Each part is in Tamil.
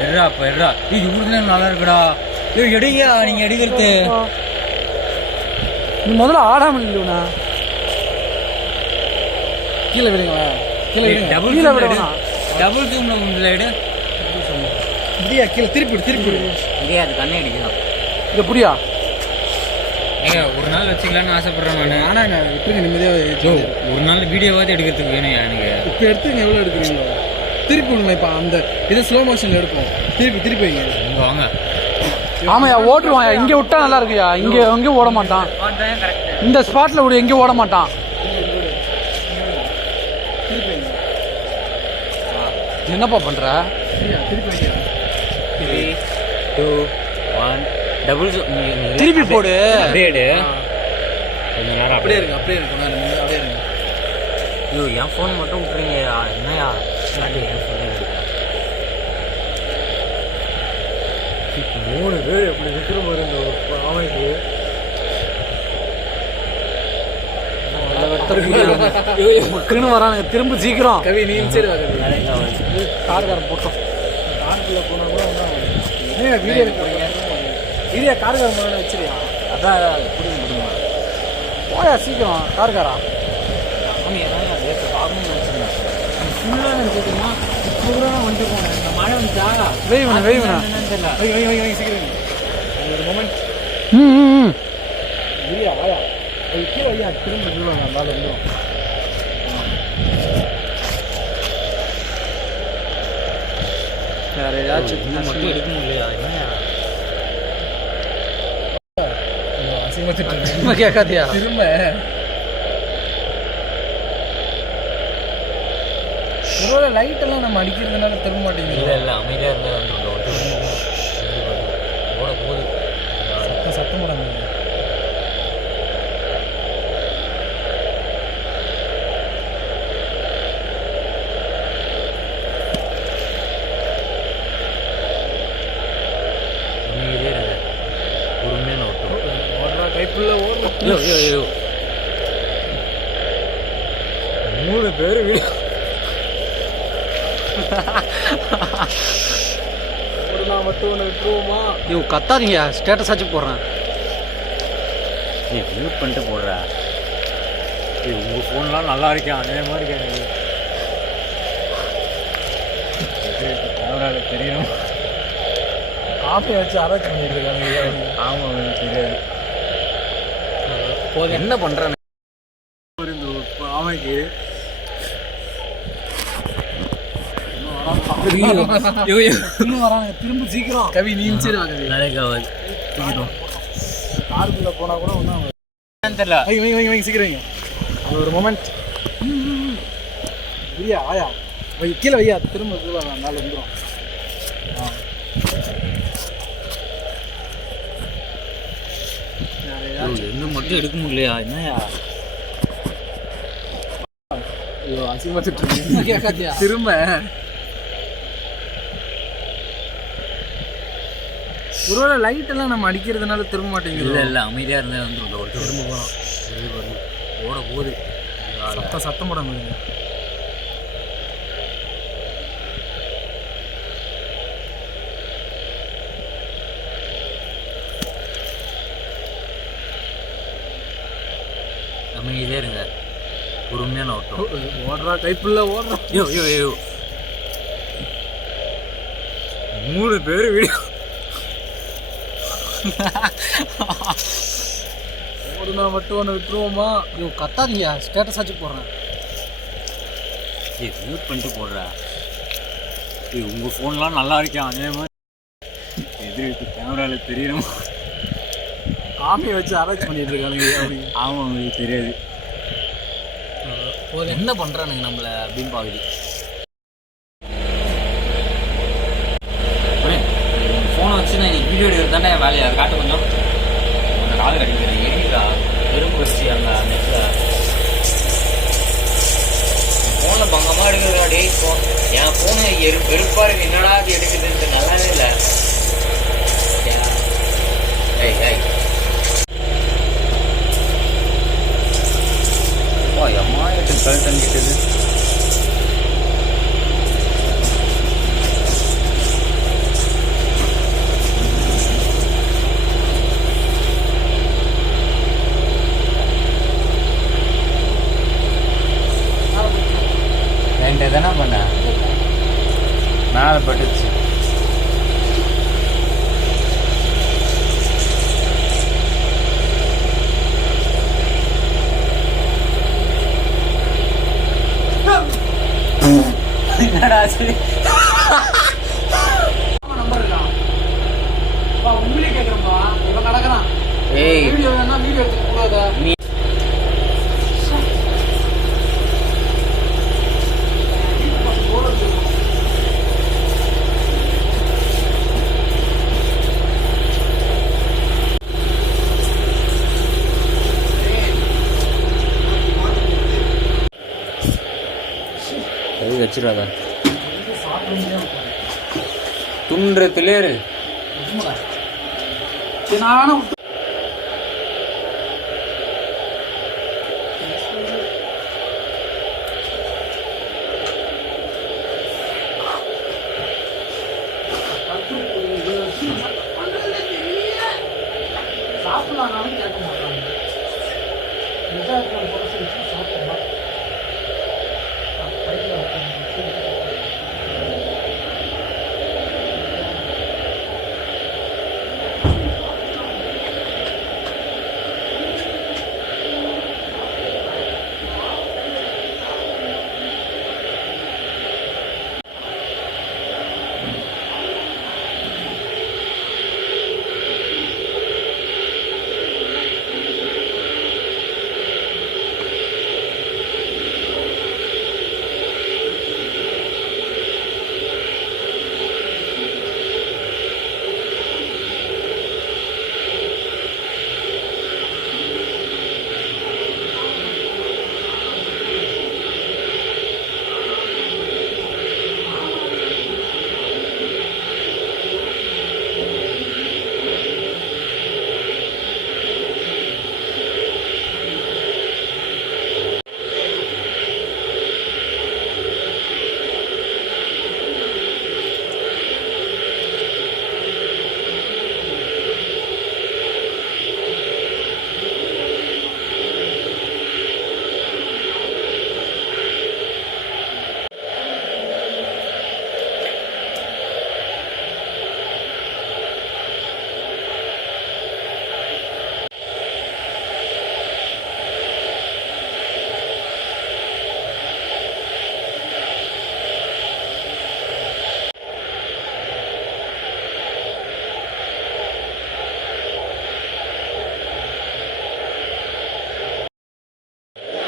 எட்ரா அப்ப எட்ரா. இது இவருதான் நல்லா இருக்குடா. ஐயோ எடுங்க, நீங்க எடுக்கிறது. நீ முதல்ல ஆடாமல் இல்லைண்ணா. கீழே விடுங்களா? கீழே டபுள் கீழே விடுவா. டபுள் ஜூம்ல முடியல எடு. புரியா? கீழே திருப்பி திருப்பி இதே அது கண்ணே அடிக்கலாம். இங்கே புரியா? ஏங்க ஒரு நாள் வச்சுக்கலான்னு ஆசைப்படுறேன் நான். ஆனால் என்ன விட்டுருங்க, நிம்மதியாக ஒரு நாள் வீடியோவாவது எடுக்கிறதுக்கு வேணும் எனக்கு. இப்போ எடுத்துங்க, எவ்வளோ எடுக்கிறீங்களோ திருப்பி விடுங்க. இப்போ அந்த இதை ஸ்லோ மோஷனில் எடுப்போம். திருப்பி திருப்பி வைங்க. இங்கே வாங்க. ஆமாயா, ஓட்டுருவான். இங்கே விட்டா நல்லா இருக்குயா. இங்கே எங்கேயும் ஓட மாட்டான். இந்த ஸ்பாட்டில் விடு, எங்கேயும் ஓட மாட்டான். என்னப்பா பண்ற? திருப்பி போடு. அப்படியே கொஞ்ச நேரம் அப்படியே இருக்கு, அப்படியே இருக்கு. அப்படியே இருக்கு. ஐயோ என் ஃபோன் மட்டும் விட்டுறீங்க. என்னையா என் ஃபோன் 3 பேர் எப்படி விற்கிற பாருங்க ஆமைக்கு. மக்கள்னு வரானுங்க. திரும்ப சீக்கிரம் கவி நீ சரி கார்காரம் போட்டோம். காருக்குள்ள போனா கூட வீடியோ வீடியோ கார்காரம் போன வச்சிருயா. அதான் புரிய முடியுமா? போயா சீக்கிரம் கார்காரா. ஃபுல்லாக கேட்டீங்கன்னா இப்போ கூட வந்துட்டு போனேன். இந்த மழை வந்துச்சா வெய்வனா வெய்வனா தெரியல. சீக்கிரம் ஒரு மொமெண்ட். இல்லையா வாயா கீழே ஐயா திரும்ப சொல்லுவாங்க. மேலே வந்துடும். வேற ஏதாச்சும் மட்டும் எடுக்க முடியலையா? அசிங்கமா கேட்காதியா? திரும்ப ஒருவேளை லைட் எல்லாம் நம்ம அடிக்கிறதுனால திரும்ப மாட்டேங்குது. இல்லை இல்லை அமைதியாக இருந்தால் ஓட போகுது. சத்தம் போடாங்க. பொறுமையான ஓட்டம். ஓடுறா கைப்புள்ள ஓடுறோம். 3 பேர் ஒரு நான் மட்டும் ஒன்று விட்டுருவோமா? ஐயோ கத்தாதீங்க, ஸ்டேட்டஸ் ஆச்சு போடுறேன். மியூட் பண்ணிட்டு போடுறா. உங்கள் ஃபோன்லாம் நல்லா இருக்கேன். அதே மாதிரி இருக்கேன். கேமராவில் தெரியணும். காஃபி வச்சு ஆராய்ச்சி பண்ணிட்டு இருக்காங்க. ஆமாம் தெரியாது. என்ன பண்ணுறேன்னு ஆமைக்கு இன்னும் வராங்க. திரும்ப சீக்கிரம் கவி நீ சரி ஆகுது. காருக்குள்ள போனா கூட ஒன்றும் தெரியல. வைங்க சீக்கிரம். அது ஒரு மொமெண்ட். ஐயா ஆயா கீழே வையா. திரும்ப மேலே வந்துடும். எந்த மட்டும் எடுக்க முடியலையா? என்னையா அசிங்கமா திரும்ப ஒருவேளை லைட் எல்லாம் நம்ம அடிக்கிறதுனால திரும்ப மாட்டேங்குது. இல்லை இல்லை அமைதியாக இருந்தால் வந்து ஒரு திரும்ப போகிறோம். ஓட போகுது. சத்தம் போட முடியுங்க. அமைதியாக இருங்க. பொறுமையான ஓட்டம். ஓடுறா கைப்புள்ள ஓடுறா. 3 பேர் வீடியோ ஓடுனா மட்டும் ஒன்று விட்டுருவோமா? ஐயோ கத்தாதீங்க, ஸ்டேட்டஸ் ஆச்சு போடுறேன். மியூட் பண்ணிட்டு போடுறா. உங்கள் ஃபோன்லாம் நல்லா இருக்கேன். அதே மாதிரி எதிர்த்து கேமராவில் தெரியணும். காமியை வச்சு ஆராய்ச்சி பண்ணிட்டு இருக்காங்க. ஆமாம் உங்களுக்கு தெரியாது. என்ன பண்ணுறானுங்க நம்மளை அப்படின்னு பார்க்குது. ஃபோனை வச்சு நான் வீடியோ எடுக்கிறது தானே வேலையை. அதை காட்ட கொஞ்சம் அந்த கால் கடிக்கிறேன். எரியுதா வெறும் பஸ்டி அந்த நெட்டில் ஃபோனில் பங்கமாக எடுக்கிறதா? டே என் ஃபோனு வெறுப்பாக இருக்கு. என்னடா அது எடுக்குதுன்ட்டு நல்லாவே இல்லை. அம்மா எட்டு கல் தங்கிட்டது. மேலே பட்டுச்சு. என்னடா சரி நம்பர் இருக்கான் உங்களே கேட்குறப்பா இவன் நடக்கிறான். ஏய் வீடியோ வேணா வீடியோ எடுத்துக்க கூடாதா நீ கை வச்சிடாத துன்றதுலே இரு. நானும் சாப்பிடலாம் கேட்க மாட்டாங்க. சாப்பிடலாம்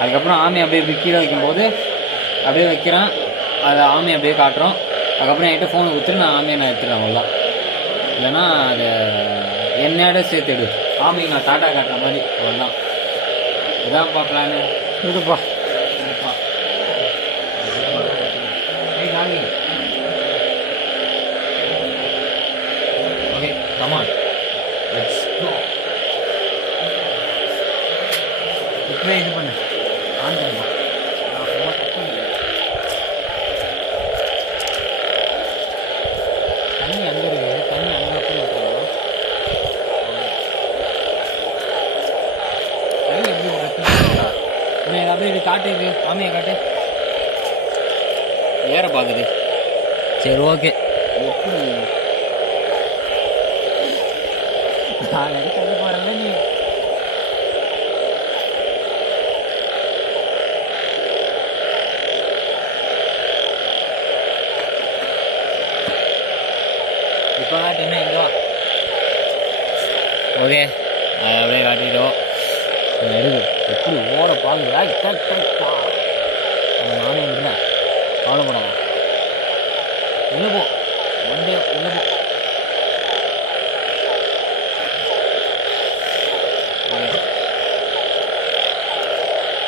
அதுக்கப்புறம் ஆமையை அப்படியே கீழே வைக்கும்போது அப்படியே வைக்கிறேன். அதை ஆமையை அப்படியே காட்டுறோம். அதுக்கப்புறம் என்கிட்ட ஃபோனை கொடுத்துட்டு நான் ஆமையை நான் எடுத்துடுறேன். அவ்வளோதான். இல்லைன்னா அது என்னோட சேர்த்து எடு. ஆமையை நான் டாட்டா காட்டுற மாதிரி அவ்வளோதான். இதான் பார்க்கலான்னு இதுப்பா ஓகே கமான் லெட்ஸ் கோ. இப்பவே இது பண்ணு ஆன் பண்ணு. நான் ரொம்ப தப்பு தண்ணி அங்கே இருக்குது. தண்ணி அங்கே போய் வைக்கலாம். தண்ணி எப்படி வைக்கலாம்? இன்னும் அப்படியே இது காட்டு. இது ஆமையை காட்டு. ஏற பார்க்குது. சரி ஓகே. எப்படி நான் எடுத்து போகிறேன்ல நீ. இப்போ காட்டுன்னா எங்கே வா. ஓகே அப்படியே காட்டிட்டோம். எடுக்கு எப்படி ஓட பாருங்க. நானே விடுறேன். கவலைப்படாத. உள்ளே போ. வண்டி உள்ளே போ.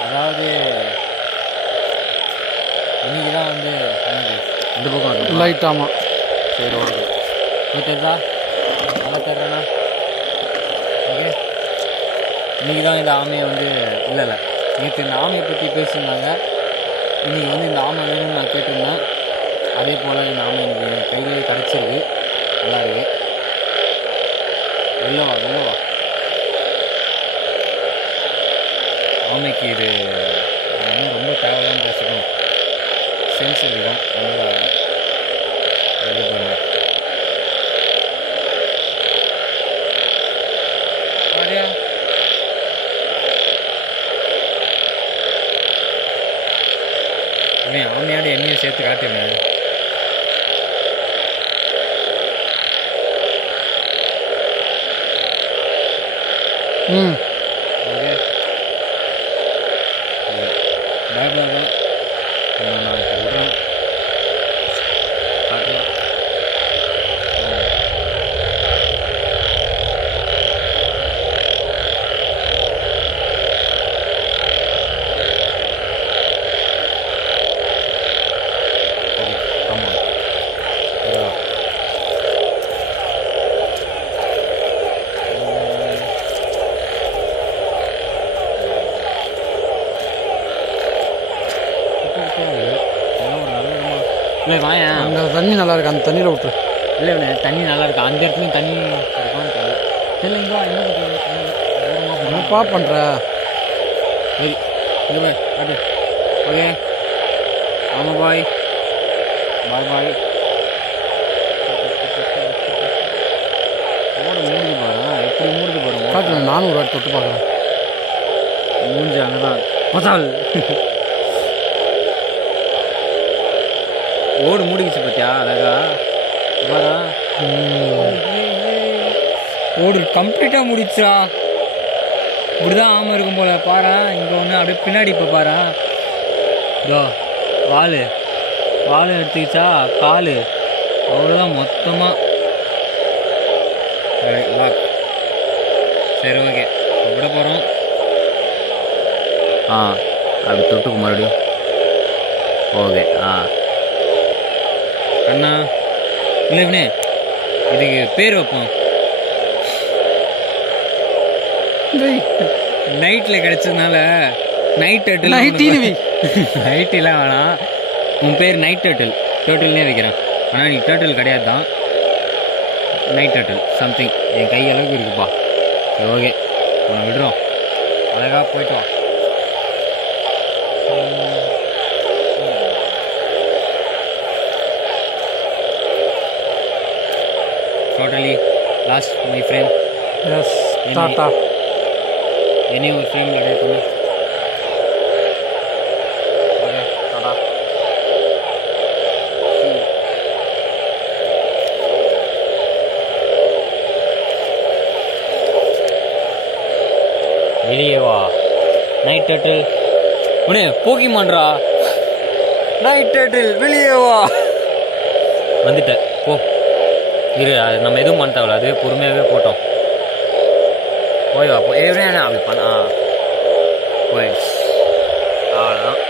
அதாவது இன்னைக்கு தான் வந்து இந்த பக்கம் லைட். ஆமாம் சரி ஓகே. தெரியுதா? நல்லா தெரிறேண்ணா. ஓகே இன்றைக்கி தான் இந்த ஆமையை வந்து இல்லை நேற்று இந்த ஆமையை பற்றி பேசியிருந்தாங்க. இன்றைக்கி வந்து இந்த ஆமை வேணும்னு நான் கேட்டிருந்தேன். அதே போல் இந்த ஆமை எனக்கு கையிலே கிடச்சிருக்கு. நல்லா இருக்கு. வெள்ளவா வெள்ளவா. ஆமைக்கு இது ரொம்ப தேவையான பேசணும். சென்சிட்டிவ் தான். ரொம்ப பாருங்க. பாரியா ஆமையோட எண்ணெயை சேர்த்து காட்டுங்க. ம் ஓகே பயப்படாத. நான் இப்போ விட்றேன் பார்க்கலாம். ஆமாம் இல்லை வாயன். அந்த தண்ணி நல்லா இருக்கு, அந்த தண்ணியில் விட்டுரு. இல்லை இவனே தண்ணி நல்லா இருக்கு, அந்த இடத்துலையும் தண்ணி இருக்கான்னு தெரியல. இல்லை இங்கே என்ன என்னப்பா பண்ணுற? சரி இங்கே போய் காட்டு. ஓகே ஆமாம் பாய் பாய் பாய். ஓட மூடுது பாரு, எப்படி மூடுது பாரு. காட்டுல நானும் ஒரு வாட்டி தொட்டு பார்க்குறேன். மூஞ்சி அங்கே தான் பசால் ஓடு மூடிக்கிச்சு பார்த்தியா அழகா பாரா. ஓடு கம்ப்ளீட்டாக முடிச்சா. இப்படிதான் ஆமாம் இருக்கும் போல பாரா. இங்கே ஒன்று அப்படியே பின்னாடி இப்போ பாரா. இதோ வால் வால் எடுத்துக்கிச்சா, கால் அவ்வளோதான் மொத்தமாக. வாக் சரி ஓகே விட போகிறோம். அப்படி தொட்டுக்கு மறுபடியும். ஓகே அண்ணா இல்லை இவனே இதுக்கு பேர் வைப்போம். நைட்டில் கிடச்சதுனால நைட் டர்ட்டில். நைட்டிலாம் வேணாம், உன் பேர் நைட் டர்ட்டில். டர்ட்டில்னே வைக்கிறேன். ஆனால் நீ டர்ட்டில் கிடையாது தான், நைட் டர்ட்டில் சம்திங். என் கை அளவுக்கு இருக்குப்பா. சரி ஓகே உன்னை விடுறோம். அழகாக போயிட்டு வா. Totally lost my frame. Yes tata. என்னையும் ஒரு ஃப்ரேம் ரெடி பண்ணு. Okay tata. வெளியே வா நைட் டர்ட்டில். உடனே போக்கிமான்டா நைட் டர்ட்டில் வெளியே வா. வந்துட்டேன் போ. இரு அது நம்ம எதுவும் பண்ண தேவையில்ல, அதுவே பொறுமையாகவே போட்டோம். போய் வா போ. அப்படி பண்ண போயிடுச்சு அவ்வளோதான்.